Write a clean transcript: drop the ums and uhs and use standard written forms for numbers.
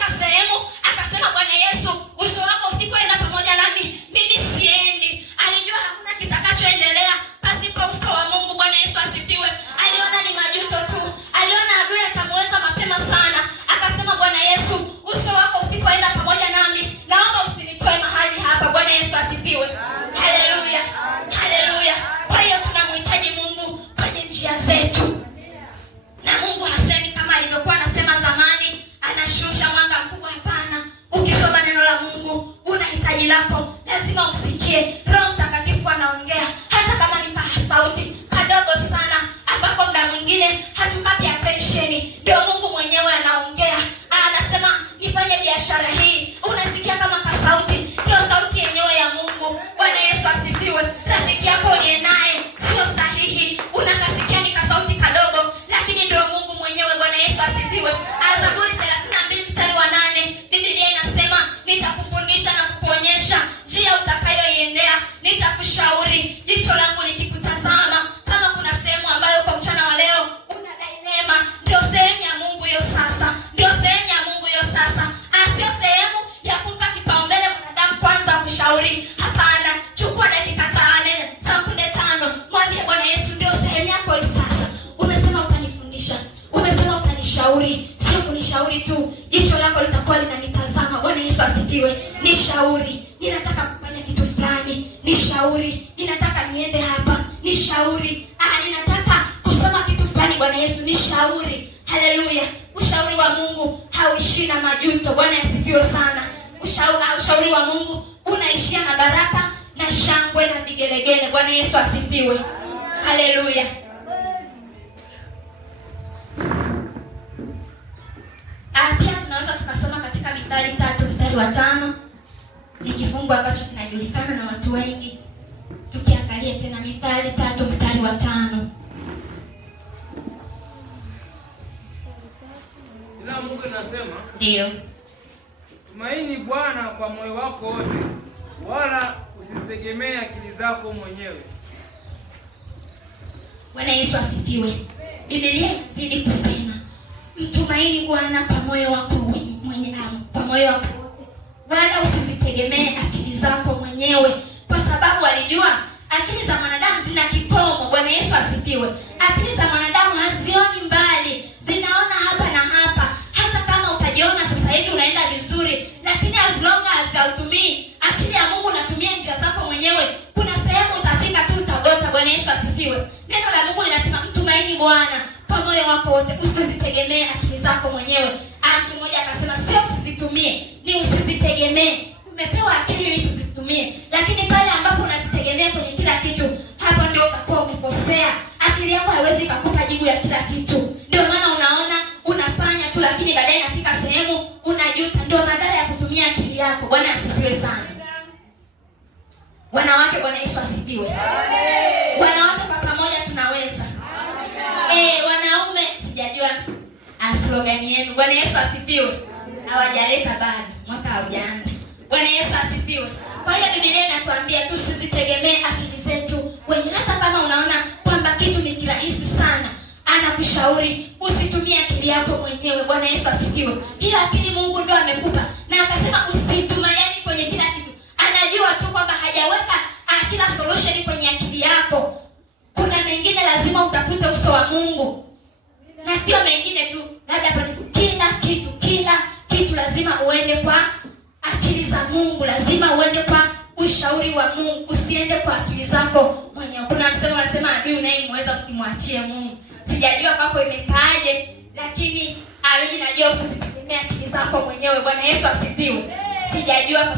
alipofika sehemu akasema, Bwana Yesu, uso wako usipoenda pamoja nami, mimi siendi. Alijua hakuna kitakachoendelea pasipo uso wa Mungu. Bwana Yesu asifiwe. Aliona ni majuto tu. Aliona adui atamweza mapema sana. Akasema, Bwana Yesu, uso wako usipoenda pamoja nami, naomba usinitoe mahali hapa. Bwana Yesu asifiwe. Haleluya. Haleluya. Kwa hiyo tunamhitaji Mungu kwenye njia zetu. Na Mungu hasemi kama alivyokuwa anasema zamani, anashusha mwanga mkubwa. Hapana. Ukisoma neno la Mungu, una hitaji lako, lazima usikie Roho Mtakatifu anaongea, hata kama ni sauti kadogo sana, ambapo muda mwingine hatukapi attention. Ndio Mungu mwenyewe anaongea. Anasema nifanye biashara hii. Unasikia kama kasauti, ndio sauti yenyewe ya Mungu. Bwana Yesu asifiwe. Rafiki yako uliye naye sio sahihi, unakasikia ni kasauti kadogo, lakini ndio Mungu mwenyewe. Bwana Yesu asifiwe. Zaburi 32 mstari wa 8, Biblia inasema, nitakufundisha na kukuonyesha njia utakayoiendea, nitakushauri jicho langu likikutazama. Kama kuna sehemu ambayo kwa mchana wa leo una dilema, ndio sehemu ya Mungu hiyo sasa. Ndio sehemu ya Mungu hiyo sasa. Sio sehemu ya kumpa kipaumbele mwanadamu kwanza kushauri. Hapana, chukua dakika 4, sekunde 5, mwambie Bwana Yesu, ndio sehemu yako hiyo sasa. Umesema utanifundisha, umesema utanishauri. Sio kunishauri tu, jicho lako litakuwa linanitazama. Bwana Yesu asifiwe. Nishauri, ninataka kufanya kitu fulani, nishauri. Ninataka niende hapa, nishauri. Ninataka kusoma kitu fulani, Bwana Yesu, nishauri. Haleluya. Ushauri wa Mungu hauishi na majuto. Bwana asifiwe sana. Ushauri wa Mungu unaishia na baraka na shangwe na vigelegele. Bwana Yesu asifiwe. Haleluya. Pia tunaweza tukasoma katika Mithali 3 mstari wa 5. Ni kifungu ambacho kinajulikana na watu wengi. Tukiangalia tena Mithali 3 mstari wa 5. Ila Mungu anasema, ndio, tumaini Bwana kwa moyo wako wote, wala usitegemee akili zako mwenyewe. Bwana Yesu asifiwe. Biblia inazidi kusema, mtumaini Bwana kwa moyo wako kwa moyo wako wote, wala usizitegemee akili zako mwenyewe. Kwa sababu alijua akili za mwanadamu zina kikomo. Bwana Yesu asifiwe. Akili za mwanadamu hazioni mbali, zinaona hapa na hapa. Hata kama utajiona sasa hivi unaenda vizuri, lakini as long as hautumii akili ya Mungu, unatumia njia zako mwenyewe, kuna sehemu utafika tu utagota. Bwana Yesu asifiwe. Neno la Mungu linasema, mtumaini Bwana kwa moyo wako wote, usizitegemee akili zako mwenyewe. Mtu mmoja akasema, sio usizitumie, ni usizitegemee. Tumepewa akili ili tuzitumie, lakini pale ambapo unazitegemea kwenye kila kitu, hapo ndio utakuwa umekosea. Akili yako haiwezi kukupa jibu ya kila kitu. Ndio maana unaona unafanya tu, lakini baadaye inafika sehemu unajuta. Ndio madhara ya kutumia akili yako. Bwana asifiwe sana. Wanawake, Bwana Yesu asifiwe. Wanawake kwa pamoja tunaweza. Wanaume sijajua slogan yenu. Bwana Yesu asifiwe. Hawajaleta bado, mwaka haujaanza. Bwana Yesu asifiwe. Kwa hiyo Biblia inatuambia tusizitegemee akili zetu wenyewe. Hata kama unaona kwamba kitu ni kirahisi sana, anakushauri usitumie akili yako mwenyewe. Bwana Yesu asifiwe. Hiyo akili Mungu ndo amekupa, na akasema usitumaiani kwenye kila kitu. Anajua tu kwamba hajaweka kila solution kwenye akili yako. Kuna mengine lazima utafute uso wa Mungu, na sio mengine tu, labda kwa kila kitu lazima uende kwa akili za Mungu, lazima uende kwa ushauri wa Mungu, usiende kwa akili zako mwenyewe. Kuna msemo unasema, adui unayemweza usimwachie Mungu. Sijajua kwako imekaaje, lakini mimi najua usitegemee akili zako mwenyewe. Bwana Yesu asifiwe. Sijajua kwa